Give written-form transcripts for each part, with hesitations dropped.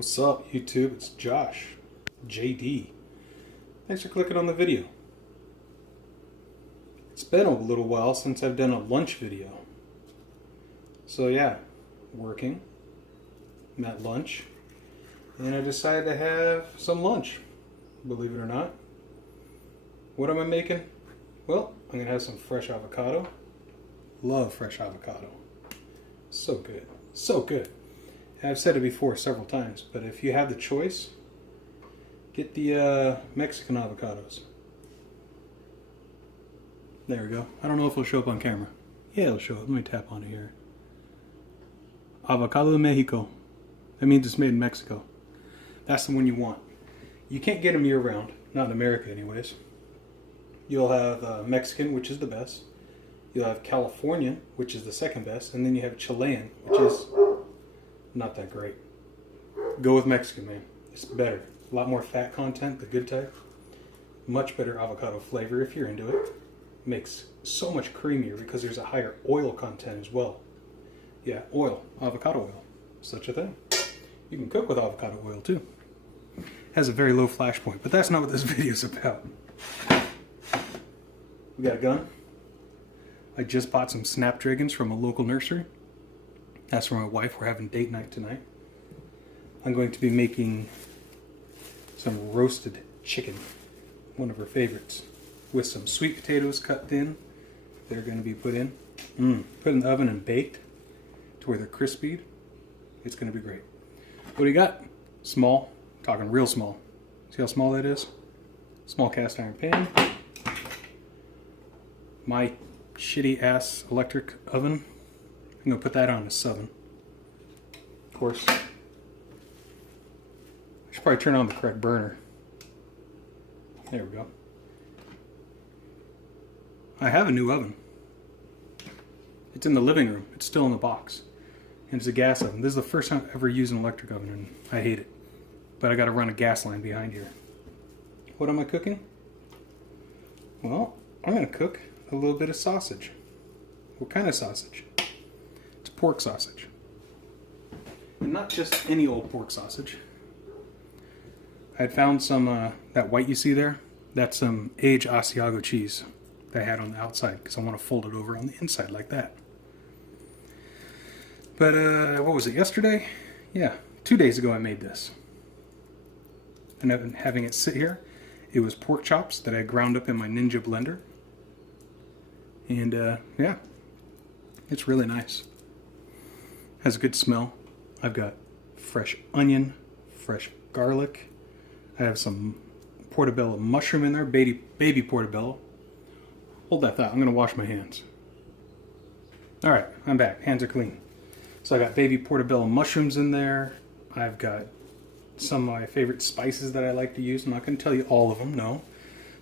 What's up, YouTube? It's Josh, JD. Thanks for clicking on the video. It's been a little while since I've done a lunch video. So yeah, working. I'm at lunch. And I decided to have some lunch, believe it or not. What am I making? Well, I'm going to have some fresh avocado. Love fresh avocado. So good. So good. I've said it before several times, but if you have the choice, get the Mexican avocados. There we go. I don't know if it'll show up on camera. Yeah, it'll show up. Let me tap on it here. Avocado de Mexico. That means it's made in Mexico. That's the one you want. You can't get them year-round. Not in America, anyways. You'll have Mexican, which is the best. You'll have Californian, which is the second best. And then you have Chilean, which is not that great. Go with Mexican, man. It's better. A lot more fat content, the good type. Much better avocado flavor if you're into it. Makes so much creamier because there's a higher oil content as well. Yeah, oil. Avocado oil. Such a thing. You can cook with avocado oil too. Has a very low flash point, but that's not what this video is about. We got a gun. I just bought some snapdragons from a local nursery. That's for my wife. We're having date night tonight. I'm going to be making some roasted chicken, one of her favorites, with some sweet potatoes cut thin that are going to be put in. Put in the oven and baked to where they're crispy. It's going to be great. What do you got? Small. Talking real small. See how small that is? Small cast iron pan. My shitty ass electric oven. I'm going to put that on a 7. Of course, I should probably turn on the correct burner. There we go. I have a new oven. It's in the living room. It's still in the box. And it's a gas oven. This is the first time I've ever used an electric oven, and I hate it. But I got to run a gas line behind here. What am I cooking? Well, I'm going to cook a little bit of sausage. What kind of sausage? Pork sausage. And not just any old pork sausage. I had found some, that white you see there, that's some aged Asiago cheese that I had on the outside because I want to fold it over on the inside like that. But, what was it, yesterday? Yeah, 2 days ago I made this. And I've been having it sit here. It was pork chops that I ground up in my Ninja blender. And, yeah, it's really nice. Has a good smell. I've got fresh onion, fresh garlic. I have some portobello mushroom in there, baby portobello. Hold that thought, I'm gonna wash my hands. All right, I'm back, hands are clean. So I got baby portobello mushrooms in there. I've got some of my favorite spices that I like to use. I'm not gonna tell you all of them, no.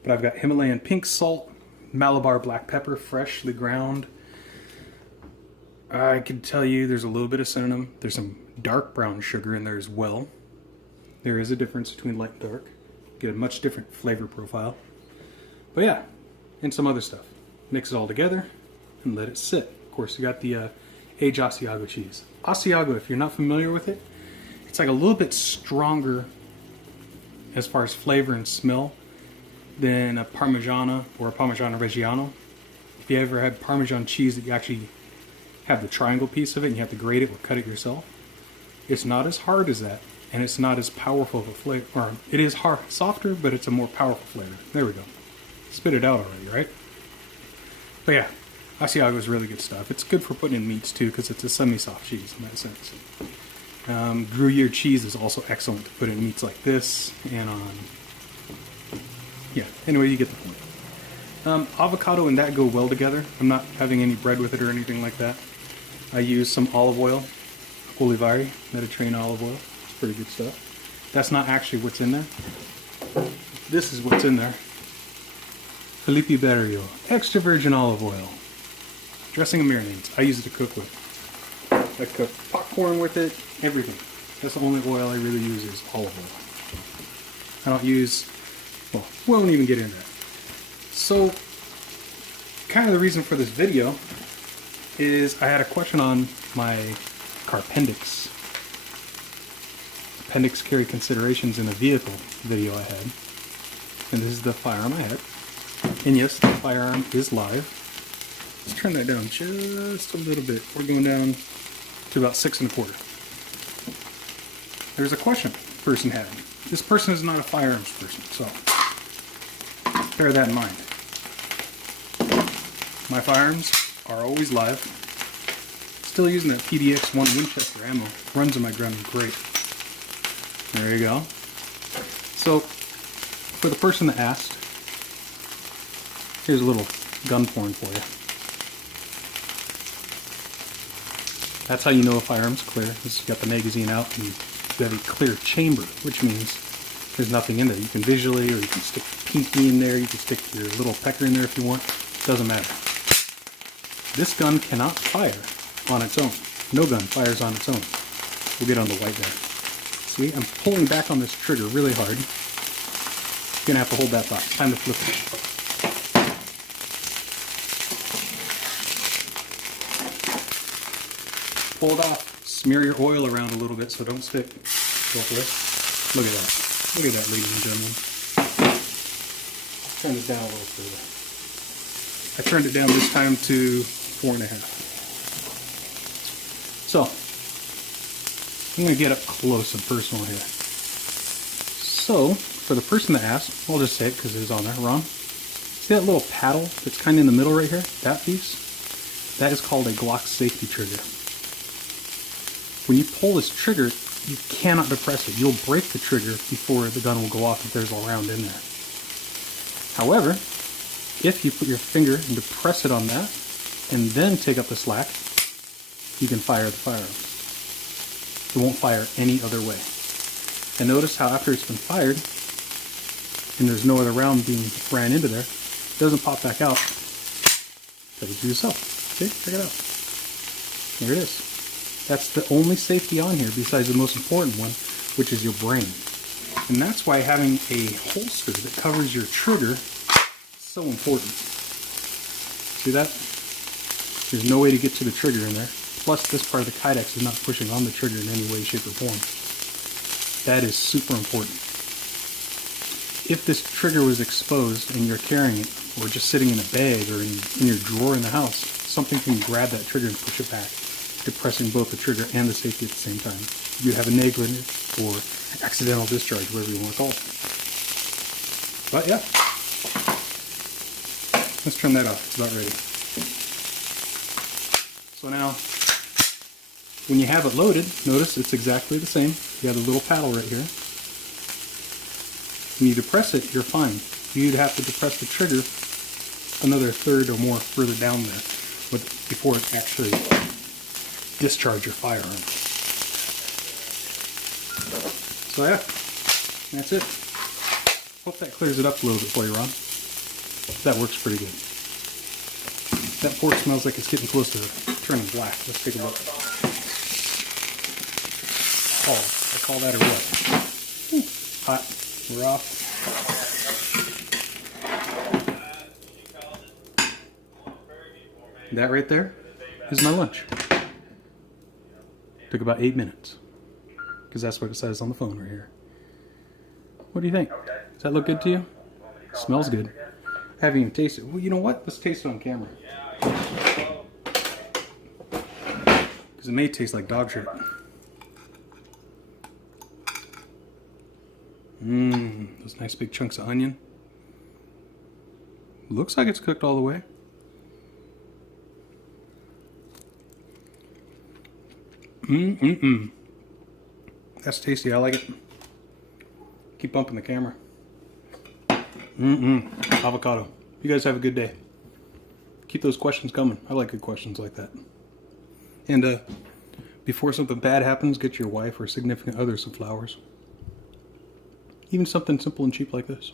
But I've got Himalayan pink salt, Malabar black pepper, freshly ground. I can tell you there's a little bit of cinnamon. There's some dark brown sugar in there as well. There is a difference between light and dark. Get a much different flavor profile. But yeah, and some other stuff. Mix it all together and let it sit. Of course, you got the aged Asiago cheese. Asiago, if you're not familiar with it, it's like a little bit stronger as far as flavor and smell than a Parmigiana or a Parmigiano Reggiano. If you ever had Parmesan cheese that you actually have the triangle piece of it and you have to grate it or cut it yourself, it's not as hard as that, and it's not as powerful of a flavor. Or it is hard, softer, but it's a more powerful flavor. There we go. Spit it out already, right? But yeah, Asiago is really good stuff. It's good for putting in meats too because it's a semi-soft cheese in that sense. Gruyere cheese is also excellent to put in meats like this and on. Yeah, anyway, you get the point. Avocado and that go well together. I'm not having any bread with it or anything like that. I use some olive oil, Olivari, Mediterranean olive oil. It's pretty good stuff. That's not actually what's in there. This is what's in there. Felipe Berrio, extra virgin olive oil. Dressing and marinades. I use it to cook with. I cook popcorn with it, everything. That's the only oil I really use is olive oil. I don't use, well, we won't even get into that. So, kind of the reason for this video is I had a question on my Carpendix appendix carry considerations in a vehicle video I had. And this is the firearm I had. And yes, the firearm is live. Let's turn that down just a little bit. We're going down to about 6 1/4. There's a question the person had. This person is not a firearms person, so bear that in mind. My firearms are always live. Still using that PDX-1 Winchester ammo. Runs in my gun great. There you go. So, for the person that asked, here's a little gun porn for you. That's how you know a firearm's clear. Is you got the magazine out and you have a clear chamber, which means there's nothing in there. You can visually, or you can stick your pinky in there, you can stick your little pecker in there if you want. Doesn't matter. This gun cannot fire on its own. No gun fires on its own. We'll get on the white there. See, I'm pulling back on this trigger really hard. You're gonna have to hold that thought. Time to flip it. Pull it off. Smear your oil around a little bit so don't stick. Go for it. Look at that. Look at that, ladies and gentlemen. Let's turn this down a little further. I turned it down this time to 4.5. So, I'm going to get up close and personal here. So, for the person that asked, I'll just say it because it was on there, Ron. See that little paddle that's kind of in the middle right here? That piece? That is called a Glock safety trigger. When you pull this trigger, you cannot depress it. You'll break the trigger before the gun will go off if there's a round in there. However, if you put your finger and depress it on that, and then take up the slack, you can fire the firearm. It won't fire any other way. And notice how after it's been fired, and there's no other round being ran into there, it doesn't pop back out. That was yourself. See? Check it out. There it is. That's the only safety on here besides the most important one, which is your brain. And that's why having a holster that covers your trigger is so important. See that? There's no way to get to the trigger in there. Plus, this part of the Kydex is not pushing on the trigger in any way, shape, or form. That is super important. If this trigger was exposed and you're carrying it, or just sitting in a bag or in your drawer in the house, something can grab that trigger and push it back, depressing both the trigger and the safety at the same time. You have a negligent or accidental discharge, whatever you want to call it. But yeah, let's turn that off. It's about ready. So now, when you have it loaded, notice it's exactly the same. You have a little paddle right here. When you depress it, you're fine. You'd have to depress the trigger another third or more further down there before it actually discharge your firearm. So yeah, that's it. Hope that clears it up a little bit for you, Ron. That works pretty good. That pork smells like it's getting close to turning black. Let's take a look. Oh, I call that a what? Hot. We're off. That right there is my lunch. Took about 8 minutes. Because that's what it says on the phone right here. What do you think? Does that look good to you? Smells good. I haven't even tasted it. Well, you know what? Let's taste it on camera. Because it may taste like dog shit. Those nice big chunks of onion. Looks like it's cooked all the way. That's tasty. I like it. Keep bumping the camera. Avocado. You guys have a good day. Keep those questions coming. I like good questions like that. And before something bad happens, get your wife or significant other some flowers. Even something simple and cheap like this.